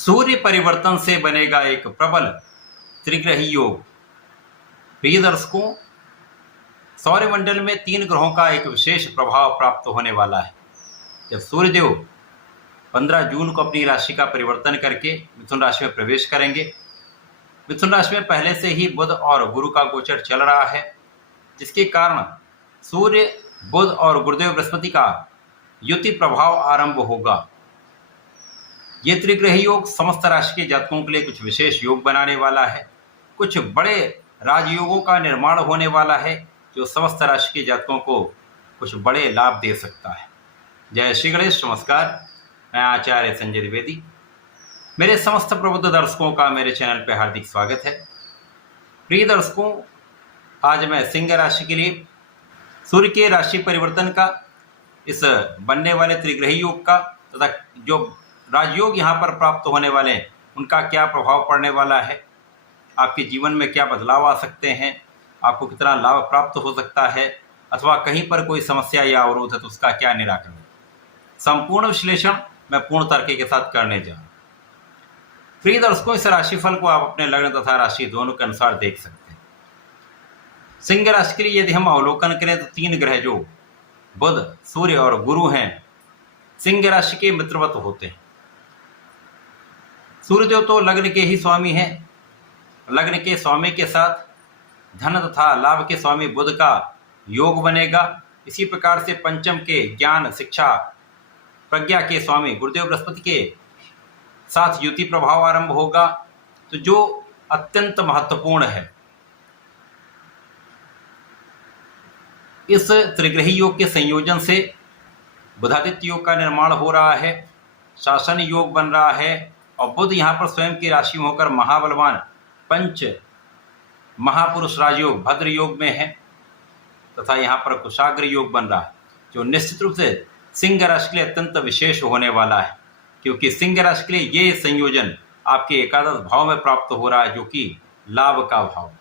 सूर्य परिवर्तन से बनेगा एक प्रबल त्रिग्रही योग। प्रिय दर्शकों, सौरमंडल में 3 ग्रहों का एक विशेष प्रभाव प्राप्त होने वाला है। जब सूर्यदेव 15 जून को अपनी राशि का परिवर्तन करके मिथुन राशि में प्रवेश करेंगे। मिथुन राशि में पहले से ही बुध और गुरु का गोचर चल रहा है, जिसके कारण सूर्य, बुध और गुरुदेव बृहस्पति का युति प्रभाव आरंभ होगा। ये त्रिग्रही योग समस्त राशि के जातकों के लिए कुछ विशेष योग बनाने वाला है। कुछ बड़े राजयोगों का निर्माण होने वाला है, जो समस्त राशि के जातकों को कुछ बड़े लाभ दे सकता है। जय श्री गणेश। नमस्कार, मैं आचार्य संजय द्विवेदी। मेरे समस्त प्रबुद्ध दर्शकों का मेरे चैनल पर हार्दिक स्वागत है। प्रिय दर्शकों, आज मैं सिंह राशि के लिए सूर्य के राशि परिवर्तन का, इस बनने वाले त्रिग्रही योग का तथा जो राजयोग यहाँ पर प्राप्त होने वाले हैं उनका क्या प्रभाव पड़ने वाला है, आपके जीवन में क्या बदलाव आ सकते हैं, आपको कितना लाभ प्राप्त हो सकता है, अथवा कहीं पर कोई समस्या या अवरोध है तो उसका क्या निराकरण, संपूर्ण विश्लेषण मैं पूर्ण तर्क के साथ करने जा रहा हूँ। प्रिय दर्शकों, इस राशिफल को आप अपने लग्न तथा राशि दोनों के अनुसार देख सकते हैं। सिंह राशि के लिए यदि हम अवलोकन करें तो 3 ग्रह जो बुध, सूर्य और गुरु हैं, सिंह राशि के मित्रवत होते हैं। सूर्यदेव तो लग्न के ही स्वामी हैं। लग्न के स्वामी के साथ धन तथा लाभ के स्वामी बुध का योग बनेगा। इसी प्रकार से पंचम के ज्ञान, शिक्षा, प्रज्ञा के स्वामी गुरुदेव बृहस्पति के साथ युति प्रभाव आरंभ होगा। तो जो अत्यंत महत्वपूर्ण है, इस त्रिग्रही योग के संयोजन से बुधादित्य योग का निर्माण हो रहा है, शासन योग बन रहा है, और बुध यहाँ पर स्वयं की राशि में होकर महाबलवान पंच महापुरुष राजयोग भद्र योग में है, तथा यहाँ पर कुशाग्र योग बन रहा है, जो निश्चित रूप से सिंह राशि के लिए अत्यंत विशेष होने वाला है। क्योंकि सिंह राशि के लिए ये संयोजन आपके एकादश भाव में प्राप्त हो रहा है, जो कि लाभ का भाव।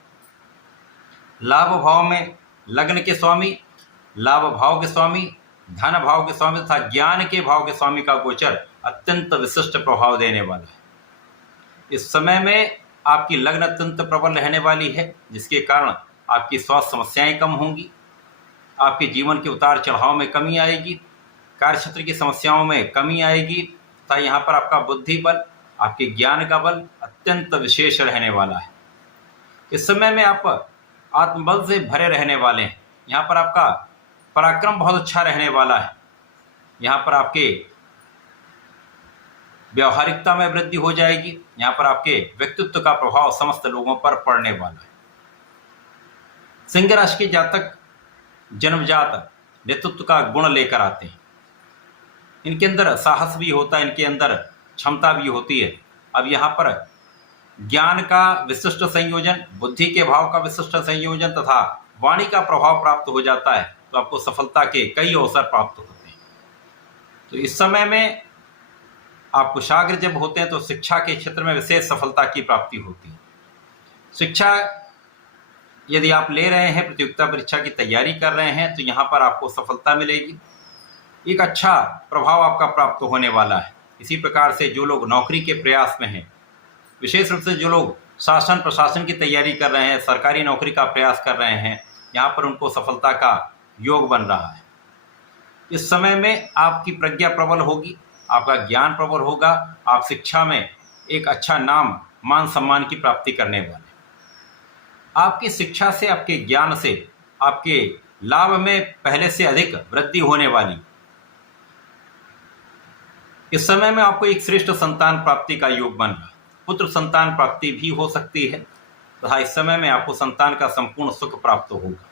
लाभ भाव में लग्न के स्वामी, लाभ भाव के स्वामी, धन भाव के स्वामी तथा ज्ञान के भाव के स्वामी का गोचर अत्यंत विशिष्ट प्रभाव देने वाला है। इस समय में आपकी लग्न अत्यंत प्रबल रहने वाली है, जिसके कारण आपकी स्वास्थ्य समस्याएं कम होंगी, आपके जीवन के उतार चढ़ाव में कमी आएगी, कार्यक्षेत्र की समस्याओं में कमी आएगी, तथा यहाँ पर आपका बुद्धि बल, आपके ज्ञान का बल अत्यंत विशेष रहने वाला है। इस समय में आप आत्मबल से भरे रहने वाले हैं। यहाँ पर आपका पराक्रम बहुत अच्छा रहने वाला है। यहाँ पर आपके व्यवहारिकता में वृद्धि हो जाएगी। यहाँ पर आपके व्यक्तित्व का प्रभाव समस्त लोगों पर पड़ने वाला है। सिंह राशि के जातक जन्मजात नेतृत्व का गुण लेकर आते हैं। इनके अंदर साहस भी होता है, इनके अंदर क्षमता भी होती है। अब यहाँ पर ज्ञान का विशिष्ट संयोजन, बुद्धि के भाव का विशिष्ट संयोजन तथा वाणी का प्रभाव प्राप्त हो जाता है, तो आपको सफलता के कई अवसर प्राप्त होते हैं। तो इस समय में आप कुशाग्र जब होते हैं तो शिक्षा के क्षेत्र में विशेष सफलता की प्राप्ति होती है। शिक्षा यदि आप ले रहे हैं, प्रतियोगिता परीक्षा की तैयारी कर रहे हैं, तो यहाँ पर आपको सफलता मिलेगी। एक अच्छा प्रभाव आपका प्राप्त होने वाला है। इसी प्रकार से जो लोग नौकरी के प्रयास में हैं, विशेष रूप से जो लोग शासन प्रशासन की तैयारी कर रहे हैं, सरकारी नौकरी का प्रयास कर रहे हैं, यहाँ पर उनको सफलता का योग बन रहा है। इस समय में आपकी प्रज्ञा प्रबल होगी, आपका ज्ञान प्रबल होगा, आप शिक्षा में एक अच्छा नाम, मान सम्मान की प्राप्ति करने वाले। आपकी शिक्षा से, आपके ज्ञान से आपके लाभ में पहले से अधिक वृद्धि होने वाली। इस समय में आपको एक श्रेष्ठ संतान प्राप्ति का योग बन रहा है। पुत्र संतान प्राप्ति भी हो सकती है तथा इस समय में आपको संतान का संपूर्ण सुख प्राप्त होगा।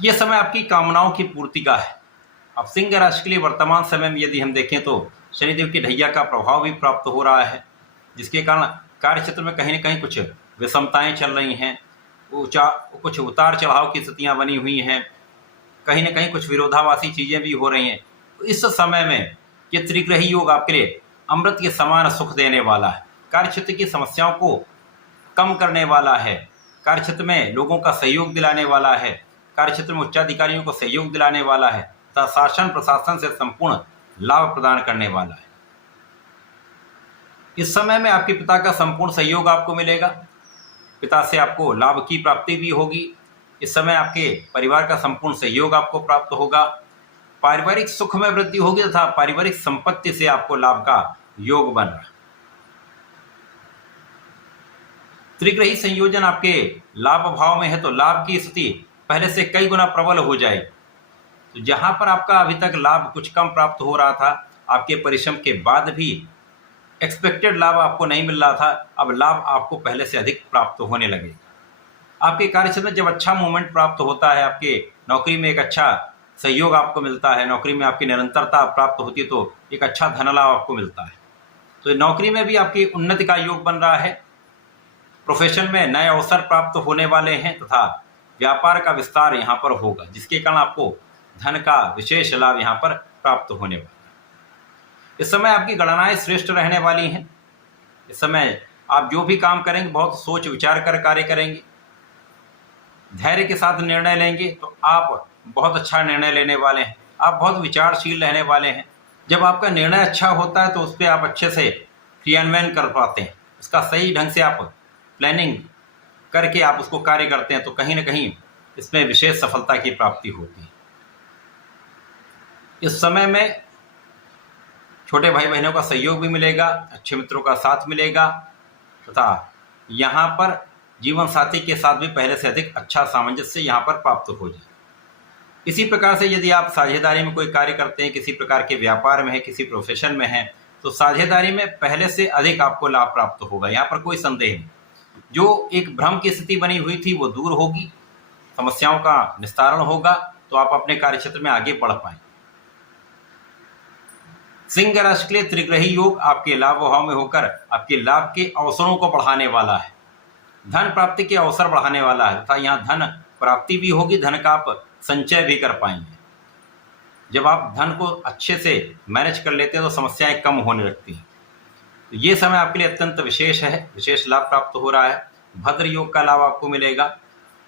यह समय आपकी कामनाओं की पूर्ति का है। अब सिंह राशि के लिए वर्तमान समय में यदि हम देखें तो शनिदेव की ढैया का प्रभाव भी प्राप्त हो रहा है, जिसके कारण कार्यक्षेत्र में कहीं न कहीं कुछ विषमताएं चल रही हैं, कुछ उतार चढ़ाव की स्थितियां बनी हुई हैं, कहीं न कहीं कुछ विरोधाभासी चीज़ें भी हो रही हैं। तो इस समय में ये त्रिग्रही योग आपके लिए अमृत के समान सुख देने वाला है। कार्यक्षेत्र की समस्याओं को कम करने वाला है, कार्यक्षेत्र में लोगों का सहयोग दिलाने वाला है, कार्यक्षेत्र में उच्चाधिकारियों को सहयोग दिलाने वाला है तथा शासन प्रशासन से संपूर्ण लाभ प्रदान करने वाला है। इस समय में आपके पिता का संपूर्ण सहयोग आपको मिलेगा। पिता से आपको लाभ की प्राप्ति भी होगी। इस समय आपके परिवार का संपूर्ण सहयोग आपको प्राप्त होगा। पारिवारिक सुख में वृद्धि होगी तथा पारिवारिक संपत्ति से आपको लाभ का योग बन रहा है। त्रिग्रही संयोजन आपके लाभ भाव में है तो लाभ की स्थिति पहले से कई गुना प्रबल हो जाए। तो जहां पर आपका अभी तक लाभ कुछ कम प्राप्त हो रहा था, आपके परिश्रम के बाद भी एक्सपेक्टेड लाभ आपको नहीं मिल रहा था, अब लाभ आपको पहले से अधिक प्राप्त होने लगे। आपके कार्यक्षेत्र में जब अच्छा मूवमेंट प्राप्त होता है, आपके नौकरी में एक अच्छा सहयोग आपको मिलता है, नौकरी में आपकी निरंतरता प्राप्त होती है तो एक अच्छा धन लाभ आपको मिलता है। तो नौकरी में भी आपकी उन्नति का योग बन रहा है। प्रोफेशन में नए अवसर प्राप्त होने वाले हैं तथा व्यापार का विस्तार यहाँ पर होगा, जिसके कारण आपको धन का विशेष लाभ यहाँ पर प्राप्त होने वाला है। इस समय आपकी गणनाएं श्रेष्ठ रहने वाली हैं। इस समय आप जो भी काम करेंगे बहुत सोच विचार कर कार्य करेंगे, धैर्य के साथ निर्णय लेंगे तो आप बहुत अच्छा निर्णय लेने वाले हैं। आप बहुत विचारशील रहने वाले हैं। जब आपका निर्णय अच्छा होता है तो उस पर आप अच्छे से क्रियान्वयन कर पाते हैं, उसका सही ढंग से आप प्लानिंग करके आप उसको कार्य करते हैं तो कहीं ना कहीं इसमें विशेष सफलता की प्राप्ति होती है। इस समय में छोटे भाई बहनों का सहयोग भी मिलेगा, अच्छे मित्रों का साथ मिलेगा तथा यहाँ पर जीवन साथी के साथ भी पहले से अधिक अच्छा सामंजस्य यहाँ पर प्राप्त हो जाए। इसी प्रकार से यदि आप साझेदारी में कोई कार्य करते हैं, किसी प्रकार के व्यापार में है, किसी प्रोफेशन में है, तो साझेदारी में पहले से अधिक आपको लाभ प्राप्त होगा, यहाँ पर कोई संदेह नहीं। जो एक भ्रम की स्थिति बनी हुई थी वो दूर होगी, समस्याओं का निस्तारण होगा तो आप अपने कार्यक्षेत्र में आगे बढ़ पाएंगे। सिंह राशि के लिए त्रिग्रही योग आपके लाभ भाव में होकर आपके लाभ के अवसरों को बढ़ाने वाला है, धन प्राप्ति के अवसर बढ़ाने वाला है तथा यहाँ धन प्राप्ति भी होगी, धन का आप संचय भी कर पाएंगे। जब आप धन को अच्छे से मैनेज कर लेते हैं तो समस्याएं कम होने लगती हैं। तो ये समय आपके लिए अत्यंत विशेष है, विशेष लाभ प्राप्त हो रहा है। भद्र योग का लाभ आपको मिलेगा।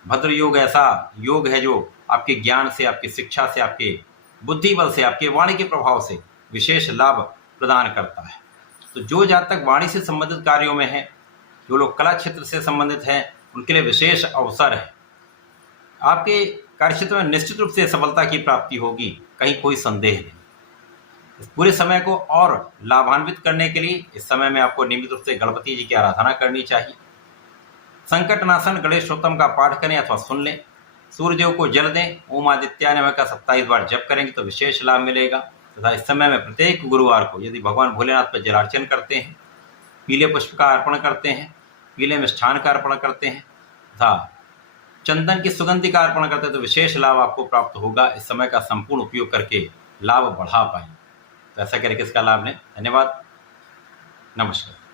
भद्र योग ऐसा योग है जो आपके ज्ञान से, आपकी शिक्षा से, आपके बुद्धि बल से, आपके वाणी के प्रभाव से विशेष लाभ प्रदान करता है। तो जो जातक वाणी से संबंधित कार्यों में है, जो लोग कला क्षेत्र से संबंधित हैं, उनके लिए विशेष अवसर है। आपके कार्यक्षेत्र में निश्चित रूप से सफलता की प्राप्ति होगी, कहीं कोई संदेह नहीं। इस पूरे समय को और लाभान्वित करने के लिए इस समय में आपको नियमित रूप से गणपति जी की आराधना करनी चाहिए। संकटनाशन गणेशोत्तम का पाठ करें अथवा सुन लें। सूर्यदेव को जल दें। ओम आदित्याय नमः का 27 बार जप करेंगे तो विशेष लाभ मिलेगा। तथा इस समय में प्रत्येक गुरुवार को यदि भगवान भोलेनाथ पर जलार्चन करते हैं, पीले पुष्प का अर्पण करते हैं, पीले मिष्ठान का अर्पण करते हैं तथा चंदन की सुगंधि का अर्पण करते हैं तो विशेष लाभ आपको प्राप्त होगा। इस समय का संपूर्ण उपयोग करके लाभ बढ़ा पाएं। तो ऐसा करके इसका लाभ लें। धन्यवाद। नमस्कार।